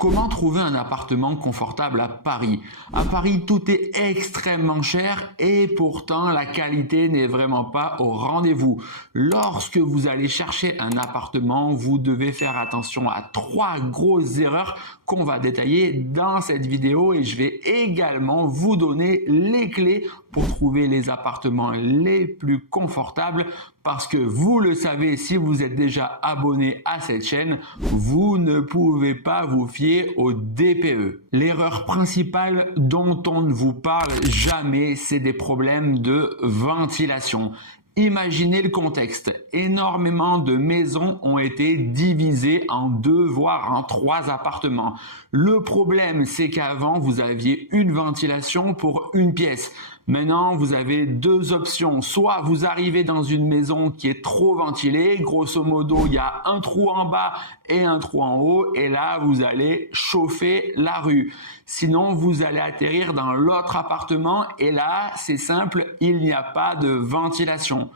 Comment trouver un appartement confortable à Paris? À Paris, tout est extrêmement cher et pourtant la qualité n'est vraiment pas au rendez-vous. Lorsque vous allez chercher un appartement, vous devez faire attention à trois grosses erreurs qu'on va détailler dans cette vidéo et je vais également vous donner les clés pour trouver les appartements les plus confortables parce que vous le savez, si vous êtes déjà abonné à cette chaîne, vous ne pouvez pas vous fier au DPE. L'erreur principale dont on ne vous parle jamais, c'est des problèmes de ventilation. Imaginez le contexte. Énormément de maisons ont été divisées en 2 voire en 3 appartements. Le problème, c'est qu'avant, vous aviez une ventilation pour une pièce. Maintenant, vous avez 2 options. Soit vous arrivez dans une maison qui est trop ventilée, grosso modo, il y a un trou en bas et un trou en haut, et là, vous allez chauffer la rue. Sinon, vous allez atterrir dans l'autre appartement, et là, c'est simple, il n'y a pas de ventilation.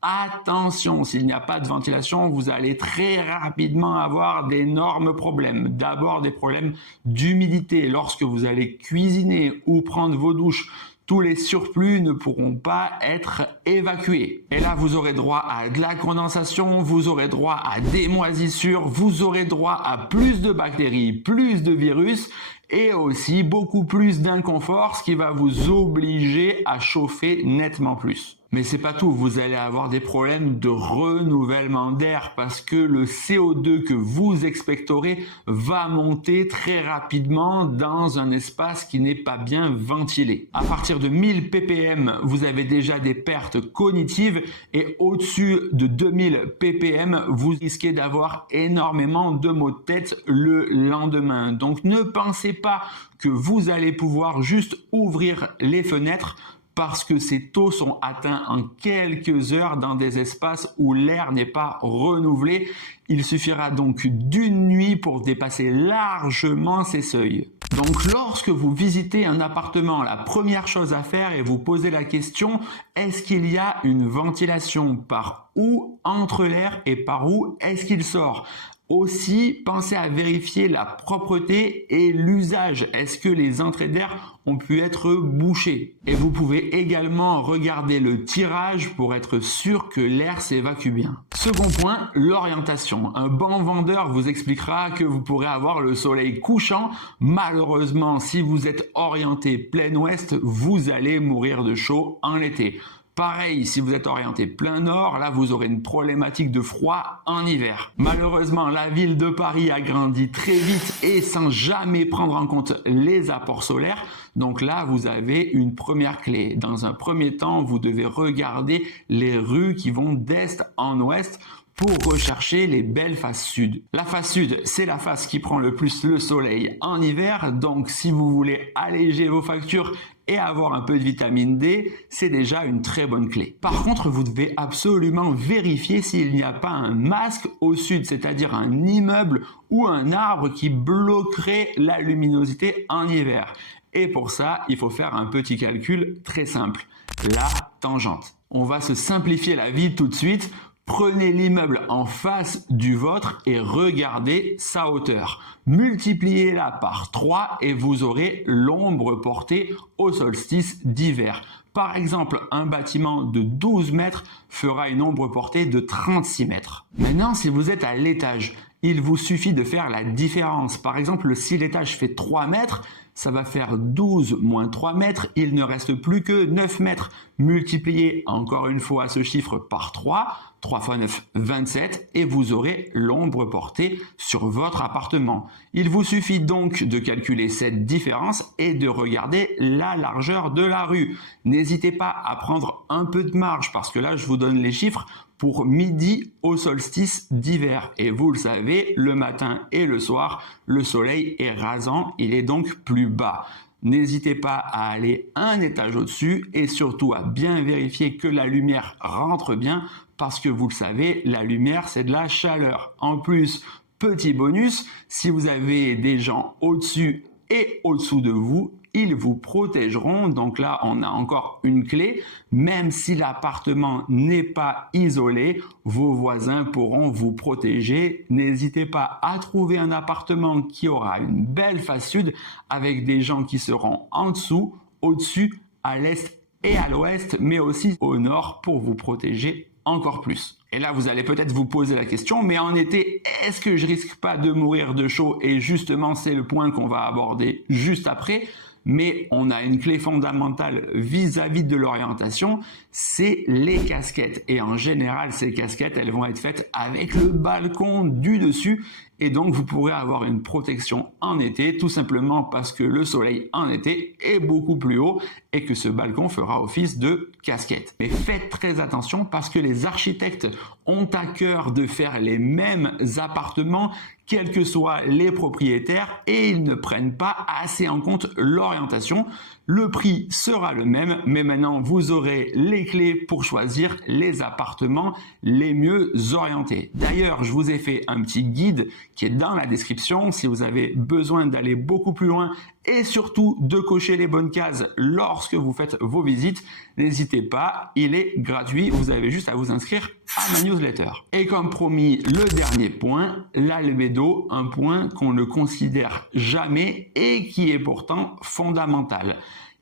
Attention, s'il n'y a pas de ventilation, vous allez très rapidement avoir d'énormes problèmes. D'abord, des problèmes d'humidité. Lorsque vous allez cuisiner ou prendre vos douches, tous les surplus ne pourront pas être évacués. Et là, vous aurez droit à de la condensation, vous aurez droit à des moisissures, vous aurez droit à plus de bactéries, plus de virus et aussi beaucoup plus d'inconfort, ce qui va vous obliger à chauffer nettement plus. Mais c'est pas tout, vous allez avoir des problèmes de renouvellement d'air parce que le CO2 que vous expectorez va monter très rapidement dans un espace qui n'est pas bien ventilé. À partir de 1000 ppm, vous avez déjà des pertes cognitives et au-dessus de 2000 ppm, vous risquez d'avoir énormément de maux de tête le lendemain. Donc ne pensez pas que vous allez pouvoir juste ouvrir les fenêtres parce que ces taux sont atteints en quelques heures dans des espaces où l'air n'est pas renouvelé. Il suffira donc d'une nuit pour dépasser largement ces seuils. Donc lorsque vous visitez un appartement, la première chose à faire est vous poser la question, est-ce qu'il y a une ventilation? Par où entre l'air et par où est-ce qu'il sort? Aussi, pensez à vérifier la propreté et l'usage. Est-ce que les entrées d'air ont pu être bouchées? Et vous pouvez également regarder le tirage pour être sûr que l'air s'évacue bien. Second point, l'orientation. Un bon vendeur vous expliquera que vous pourrez avoir le soleil couchant. Malheureusement, si vous êtes orienté plein ouest, vous allez mourir de chaud en été. Pareil, si vous êtes orienté plein nord, là vous aurez une problématique de froid en hiver. Malheureusement, la ville de Paris a grandi très vite et sans jamais prendre en compte les apports solaires. Donc là, vous avez une première clé. Dans un premier temps, vous devez regarder les rues qui vont d'est en ouest pour rechercher les belles faces sud. La face sud, c'est la face qui prend le plus le soleil en hiver. Donc si vous voulez alléger vos factures et avoir un peu de vitamine D, c'est déjà une très bonne clé. Par contre, vous devez absolument vérifier s'il n'y a pas un masque au sud, c'est-à-dire un immeuble ou un arbre qui bloquerait la luminosité en hiver. Et pour ça, il faut faire un petit calcul très simple. La tangente. On va se simplifier la vie tout de suite. Prenez l'immeuble en face du vôtre et regardez sa hauteur. Multipliez-la par 3 et vous aurez l'ombre portée au solstice d'hiver. Par exemple, un bâtiment de 12 mètres fera une ombre portée de 36 mètres. Maintenant, si vous êtes à l'étage, il vous suffit de faire la différence. Par exemple, si l'étage fait 3 mètres, ça va faire 12 moins 3 mètres, il ne reste plus que 9 mètres. Multipliez encore une fois ce chiffre par 3, 3 fois 9, 27, et vous aurez l'ombre portée sur votre appartement. Il vous suffit donc de calculer cette différence et de regarder la largeur de la rue. N'hésitez pas à prendre un peu de marge parce que là, je vous donne les chiffres pour midi au solstice d'hiver. Et vous le savez, le matin et le soir, le soleil est rasant, il est donc plus bas. N'hésitez pas à aller un étage au-dessus et surtout à bien vérifier que la lumière rentre bien parce que vous le savez, la lumière c'est de la chaleur. En plus, petit bonus, si vous avez des gens au-dessus et au-dessous de vous, ils vous protégeront. Donc là, on a encore une clé. Même si l'appartement n'est pas isolé, vos voisins pourront vous protéger. N'hésitez pas à trouver un appartement qui aura une belle face sud avec des gens qui seront en dessous, au-dessus, à l'est et à l'ouest, mais aussi au nord pour vous protéger encore plus. Et là, vous allez peut-être vous poser la question, mais en été, est-ce que je risque pas de mourir de chaud? Et justement, c'est le point qu'on va aborder juste après. Mais on a une clé fondamentale vis-à-vis de l'orientation, c'est les casquettes. Et en général, ces casquettes, elles vont être faites avec le balcon du dessus. Et donc, vous pourrez avoir une protection en été, tout simplement parce que le soleil en été est beaucoup plus haut et que ce balcon fera office de casquette. Mais faites très attention parce que les architectes ont à cœur de faire les mêmes appartements, quels que soient les propriétaires, et ils ne prennent pas assez en compte l'orientation. Le prix sera le même, mais maintenant vous aurez les clés pour choisir les appartements les mieux orientés. D'ailleurs, je vous ai fait un petit guide qui est dans la description si vous avez besoin d'aller beaucoup plus loin et surtout de cocher les bonnes cases lorsque vous faites vos visites. N'hésitez pas, il est gratuit, vous avez juste à vous inscrire à ma newsletter. Et comme promis, le dernier point, l'albédo, un point qu'on ne considère jamais et qui est pourtant fondamental.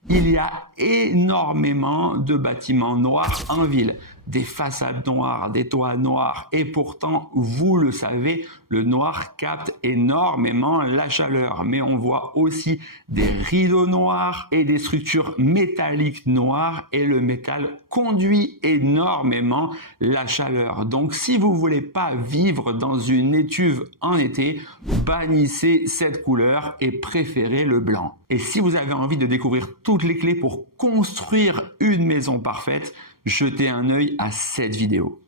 Il y a énormément de bâtiments noirs en ville, des façades noires, des toits noirs, et pourtant, vous le savez, le noir capte énormément la chaleur. Mais on voit aussi des rideaux noirs et des structures métalliques noires, et le métal conduit énormément la chaleur. Donc, si vous voulez pas vivre dans une étuve en été, bannissez cette couleur et préférez le blanc. Et si vous avez envie de découvrir toutes les clés pour construire une maison parfaite, jetez un œil à cette vidéo.